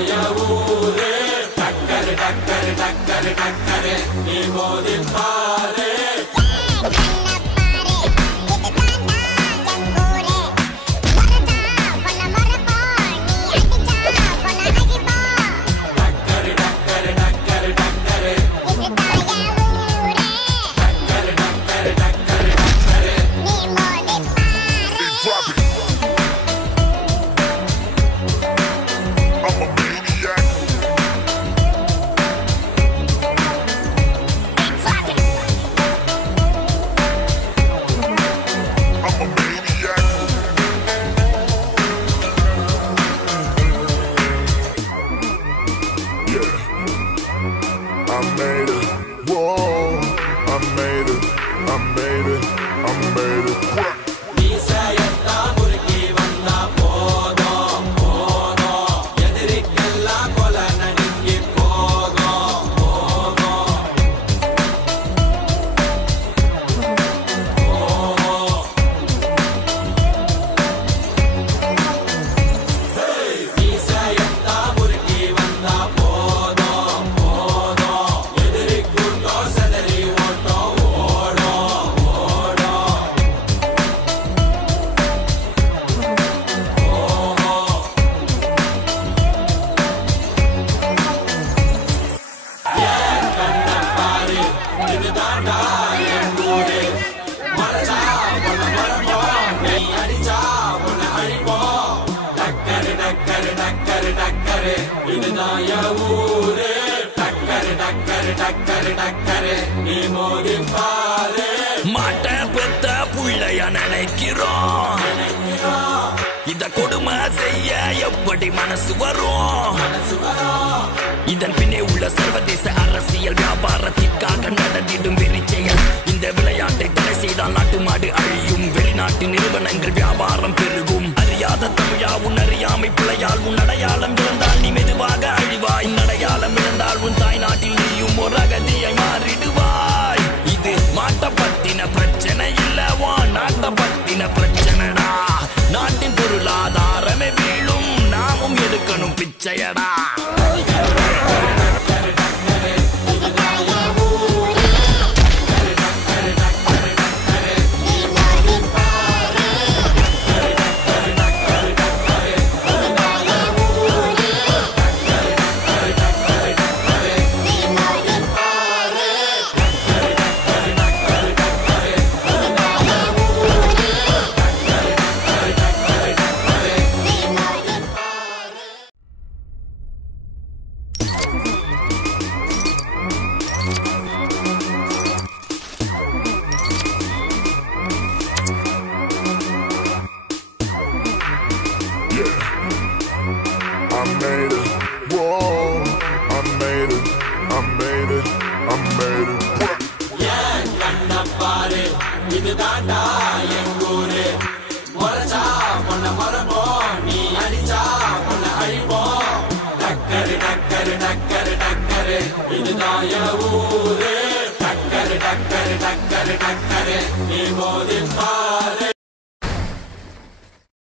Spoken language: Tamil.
இதுதான் என் ஊரு. டக்கரு டக்கரு டக்கரு டக்கரு நீ மோதி பாரு. இதுதான் என் ஊரு. டக்கரு டக்கரு டக்கரு டக்கரு நீ மோதி பாரு. மாட்ட பெத்த புள்ளைய நினைக்கிறோம். இத கொடுமை செய்ய எப்படி மனசு வரும்? இதன் பின்னே உள்ள சர்வதேச அரசியல் வியாபாரத்திற்காக நடந்திடும் வெறி செயல். இந்த விளையாட்டை தடை செய்தால் நாட்டு மாடு அழியும். வெளிநாட்டு நிறுவனங்கள் வியாபாரம் பெருகும். அறியாத தமிழா உன் அறியாமை பிள்ளையால் உன் அடையாளம் இழந்தால் நீ மெதுவாக அழிவாய். அடையாளம் இழந்தால் உன் தாய் நாட்டில் நீயும் ஒரு அகதியை மாறிடுவாய். இது மாட்ட பத்தின பிரச்சனை இல்லவா, நாட்ட பத்தின பிரச்சனைடா. நாட்டின் பொருளாதாரமே வீழும், நாமும் எடுக்கணும் பிச்சையடா. இதுதான்டா என் ஊரு. முறைச்சா பொண்ண மரபோம், நீ அடிச்சா பொண்ண அழிப்போம். டக்கரு டக்கரு டக்கரு டக்கரு இதுதான் என் ஊரு. டக்கரு டக்கரு டக்கரு டக்கரு நீ மோதி